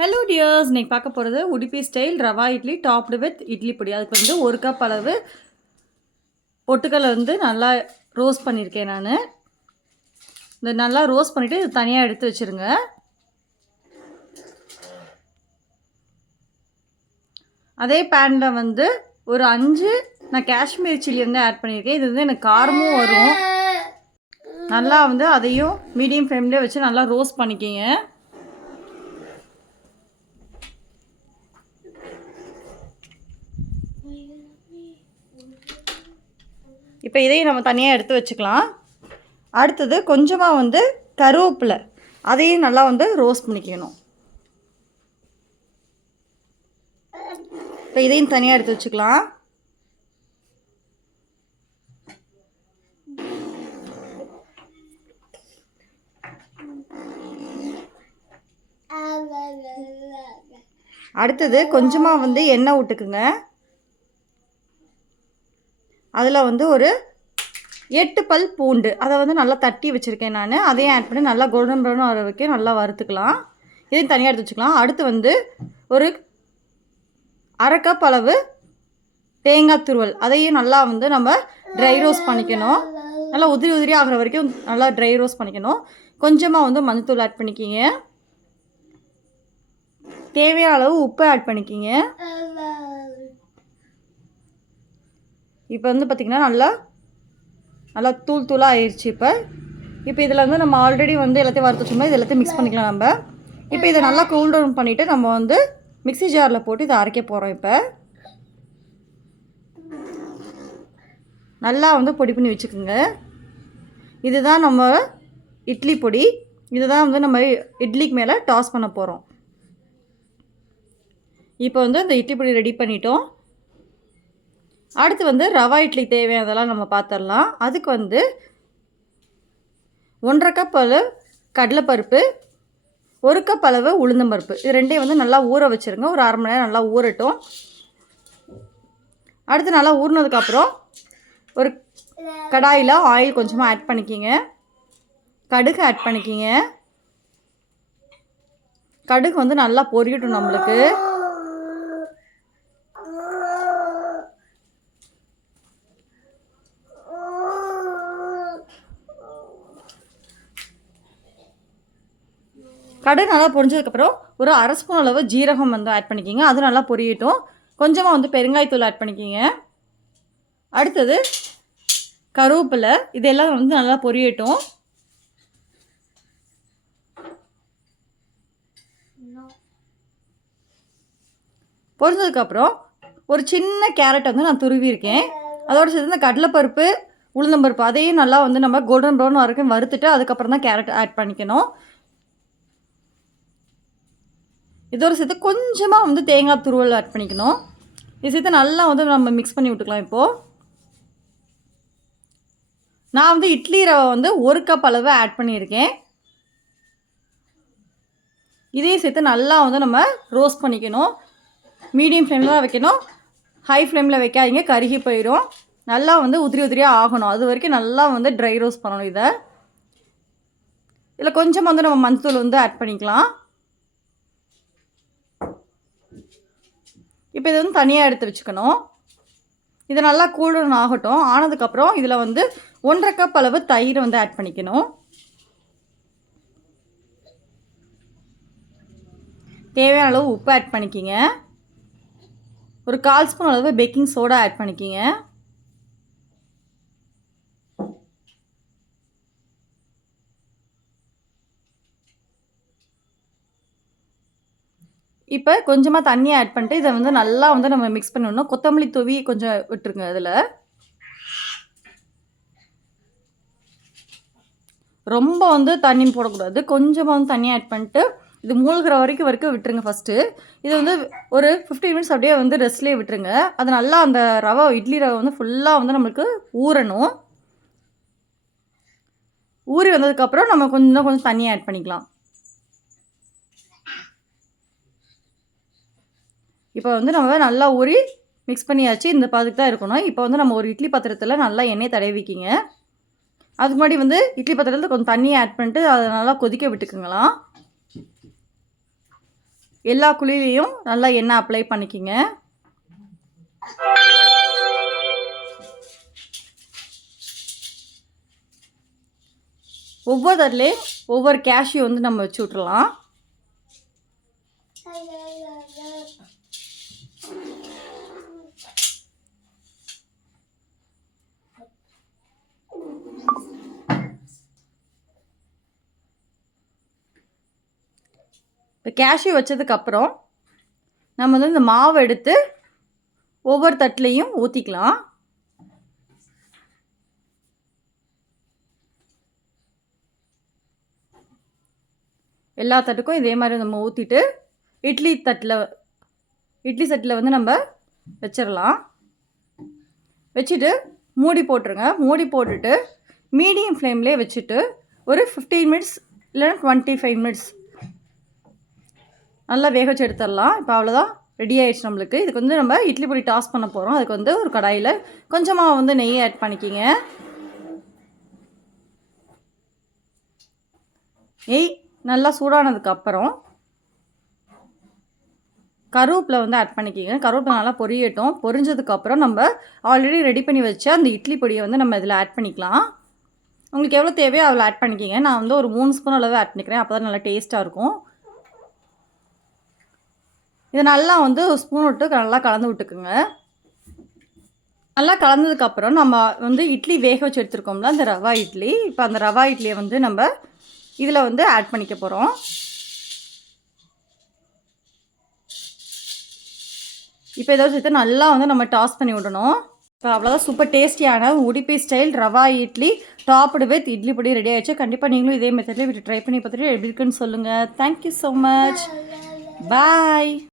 Hello tears, இன்னைக்கு பார்க்க போகிறது Udupi style rava idli topped with idli பொடி. அதுக்கு வந்து 1 கப் அளவு பொட்டுக்கல்லை வந்து நல்லா ரோஸ்ட் பண்ணியிருக்கேன். நான் இந்த நல்லா ரோஸ்ட் பண்ணிவிட்டு இது தனியாக எடுத்து வச்சுருங்க. அதே பேனில் வந்து ஒரு 5 நான் காஷ்மீர் சில்லி வந்து ஆட் பண்ணியிருக்கேன். இது வந்து எனக்கு காரமும் வரும். நல்லா வந்து அதையும் மீடியம் ஃப்ளேம்லேயே வச்சு நல்லா ரோஸ்ட் பண்ணிக்கிங்க. இப்போ இதையும் நம்ம தனியாக எடுத்து வச்சுக்கலாம். அடுத்தது கொஞ்சமாக வந்து கருவேப்பிலை, அதையும் நல்லா வந்து ரோஸ்ட் பண்ணிக்கணும். இப்போ இதையும் தனியாக எடுத்து வச்சுக்கலாம். அடுத்தது கொஞ்சமாக வந்து எண்ணெய் விட்டுக்குங்க. அதில் வந்து ஒரு 8 பல் பூண்டு, அதை வந்து நல்லா தட்டி வச்சுருக்கேன் நான். அதையும் ஆட் பண்ணி நல்லா கோல்டன் ப்ரௌன் வர வரைக்கும் நல்லா வறுத்துக்கலாம். இதையும் தனியாக எடுத்து வச்சுக்கலாம். அடுத்து வந்து ஒரு 1/2 கப் அளவு தேங்காய் துருவல், அதையும் நல்லா வந்து நம்ம ட்ரை ரோஸ்ட் பண்ணிக்கணும். நல்லா உதிரி உதிரி ஆகிற வரைக்கும் நல்லா ட்ரை ரோஸ்ட் பண்ணிக்கணும். கொஞ்சமாக வந்து மஞ்சத்தூள் ஆட் பண்ணிக்கிங்க. தேவையான அளவு உப்பு ஆட் பண்ணிக்கிங்க. இப்போ வந்து பார்த்திங்கன்னா நல்லா தூளாக ஆயிடுச்சு. இப்போ இதில் வந்து நம்ம ஆல்ரெடி வந்து எல்லாத்தையும் வறுத்து வச்சோம்னா இது எல்லாத்தையும் மிக்ஸ் பண்ணிக்கலாம் நம்ம. இப்போ இதை நல்லா கூல் டவுன் பண்ணிவிட்டு நம்ம வந்து மிக்ஸி ஜாரில் போட்டு இதை அரைக்க போகிறோம். இப்போ நல்லா வந்து பொடி பண்ணி வச்சுக்கோங்க. இதுதான் நம்ம இட்லி பொடி. இதுதான் வந்து நம்ம இட்லிக்கு மேலே டாஸ் பண்ண போகிறோம். இப்போ வந்து இந்த இட்லி பொடி ரெடி பண்ணிட்டோம். அடுத்து வந்து ரவா இட்லி தேவையானதெல்லாம் நம்ம பார்த்துடலாம். அதுக்கு வந்து 1/2 கப் அளவு கடலைப்பருப்பு, 1 கப் அளவு உளுந்தம்பருப்பு, இது ரெண்டையும் வந்து நல்லா ஊற வச்சுருங்க. ஒரு 1/2 மணி நேரம் நல்லா ஊறட்டும். அடுத்து நல்லா ஊறினதுக்கப்புறம் ஒரு கடாயில் ஆயில் கொஞ்சமாக ஆட் பண்ணிக்கிங்க. கடுகு ஆட் பண்ணிக்கிங்க. கடுகு வந்து நல்லா பொரியட்டும் நம்மளுக்கு. கடுகு நல்லா பொரிஞ்சதுக்கப்புறம் ஒரு 1/2 ஸ்பூன் அளவு ஜீரகம் வந்து ஆட் பண்ணிக்கிங்க. அது நல்லா பொரியட்டும். கொஞ்சமாக வந்து பெருங்காயத்தூள் ஆட் பண்ணிக்கிங்க. அடுத்தது கருவேப்பிலை, இதெல்லாம் வந்து நல்லா பொரியட்டும். பொரிஞ்சதுக்கப்புறம் ஒரு சின்ன கேரட் வந்து நான் துருவியிருக்கேன். அதோடு சேர்த்து இந்த கடலைப்பருப்பு உளுந்தம்பருப்பு அதையும் நல்லா வந்து நம்ம கோல்டன் ப்ரௌன் வரைக்கும் வறுத்துட்டு அதுக்கப்புறம் தான் கேரட் ஆட் பண்ணிக்கணும். இதோடு சேர்த்து கொஞ்சமாக வந்து தேங்காய் துருவல் ஆட் பண்ணிக்கணும். இது சேர்த்து நல்லா வந்து நம்ம மிக்ஸ் பண்ணி விட்டுக்கலாம். இப்போது நான் வந்து இட்லி ரவை வந்து 1 கப் அளவு ஆட் பண்ணியிருக்கேன். இதையும் சேர்த்து நல்லா வந்து நம்ம ரோஸ்ட் பண்ணிக்கணும். மீடியம் ஃப்ளேமில் தான் வைக்கணும். ஹை ஃப்ளேமில் வைக்காதீங்க, கருகி போயிடும். நல்லா வந்து உதிரி உதிரியாக ஆகணும். அது வரைக்கும் நல்லா வந்து ட்ரை ரோஸ்ட் பண்ணணும். இதில் கொஞ்சமாக வந்து நம்ம மஞ்சத்தூள் வந்து ஆட் பண்ணிக்கலாம். இப்போ இது வந்து தனியாக எடுத்து வச்சுக்கணும். இது நல்லா கூல்டவுன் ஆகட்டும். ஆனதுக்கப்புறம் இதில் வந்து 1/2 கப் அளவு தயிர் வந்து ஆட் பண்ணிக்கணும். தேவையான அளவு உப்பு ஆட் பண்ணிக்கிங்க. ஒரு 1/4 ஸ்பூன் அளவு பேக்கிங் சோடா ஆட் பண்ணிக்கிங்க. இப்போ கொஞ்சமாக தண்ணி ஆட் பண்ணிட்டு இதை வந்து நல்லா வந்து நம்ம மிக்ஸ் பண்ணணும். கொத்தமல்லி தூவி கொஞ்சம் விட்டுருங்க. அதில் ரொம்ப வந்து தண்ணி போடக்கூடாது. கொஞ்சமாக வந்து தண்ணி ஆட் பண்ணிட்டு இது மூழ்கிற வரைக்கும் விட்டுருங்க. ஃபஸ்ட்டு இது வந்து ஒரு 15 மினிட்ஸ் அப்படியே வந்து ரெஸ்ட்லேயே விட்டுருங்க. அது நல்லா அந்த ரவை இட்லி ரவை வந்து ஃபுல்லாக வந்து நம்மளுக்கு ஊறணும். ஊறி வந்ததுக்கப்புறம் நம்ம கொஞ்சம் தண்ணி ஆட் பண்ணிக்கலாம். இப்போ வந்து நம்ம நல்லா ஊறி மிக்ஸ் பண்ணியாச்சு. இந்த பதத்துக்கு தான் இருக்கணும். இப்போ வந்து நம்ம ஒரு இட்லி பாத்திரத்தில் நல்லா எண்ணெய் தடவிக்கிங்க. அதுக்கு முன்னாடி வந்து இட்லி பாத்திரத்தில் கொஞ்சம் தண்ணியை ஆட் பண்ணிட்டு அதை நல்லா கொதிக்க விட்டுக்குங்களாம். எல்லா குழியிலையும் நல்லா எண்ணெய் அப்ளை பண்ணிக்கிங்க. ஒவ்வொரு தடலையும் ஒவ்வொரு கேஷ்யூ வந்து நம்ம வச்சு விட்றலாம். இப்போ கேஷ்யூ வச்சதுக்கப்புறம் நம்ம வந்து இந்த மாவு எடுத்து ஒவ்வொரு தட்டுலையும் ஊற்றிக்கலாம். எல்லா தட்டுக்கும் இதே மாதிரி நம்ம ஊற்றிட்டு இட்லி சட்டில் வந்து நம்ம வச்சிடலாம். வச்சுட்டு மூடி போட்டுருங்க. மூடி போட்டுட்டு மீடியம் ஃப்ளேம்லேயே வச்சுட்டு ஒரு 15 மினிட்ஸ் இல்லைன்னா 25 மினிட்ஸ் நல்லா வேக வச்சு எடுத்துடலாம். இப்போ அவ்வளோதான், ரெடி ஆகிடுச்சு நம்மளுக்கு. இதுக்கு வந்து நம்ம இட்லி பொடி டாஸ் பண்ண போகிறோம். அதுக்கு வந்து ஒரு கடாயில் கொஞ்சமாக வந்து நெய் ஆட் பண்ணிக்கிங்க. நெய் நல்லா சூடானதுக்கப்புறம் கருவேப்பிலை வந்து ஆட் பண்ணிக்கிங்க. கருவேப்பிலை நல்லா பொரியட்டும். பொரிஞ்சதுக்கப்புறம் நம்ம ஆல்ரெடி ரெடி பண்ணி வச்ச அந்த இட்லி பொடியை வந்து நம்ம இதில் ஆட் பண்ணிக்கலாம். உங்களுக்கு எவ்வளோ தேவையோ அதில் ஆட் பண்ணிக்கிங்க. நான் வந்து ஒரு 3 ஸ்பூன் அளவு ஆட் பண்ணிக்கிறேன். அப்போ தான் நல்லா டேஸ்ட்டாக இருக்கும். இதை நல்லா வந்து ஸ்பூன் விட்டு நல்லா கலந்து விட்டுக்குங்க. நல்லா கலந்ததுக்கப்புறம் நம்ம வந்து இட்லி வேக வச்சு எடுத்துருக்கோம்ல அந்த ரவா இட்லி, இப்போ அந்த ரவா இட்லியை வந்து நம்ம இதில் வந்து ஆட் பண்ணிக்க போகிறோம். இப்போ இதை வச்சு நல்லா வந்து நம்ம டாஸ் பண்ணி விடணும். இப்போ அவ்வளோதான், சூப்பர் டேஸ்டியான Udupi style rava idli topped with idli பொடி ரெடி ஆகிடுச்சு. கண்டிப்பாக நீங்களும் இதே மெத்தட்லேயே வீட்டு ட்ரை பண்ணி பார்த்துட்டு எப்படி இருக்குன்னு சொல்லுங்கள். Thank you so much. பாய்.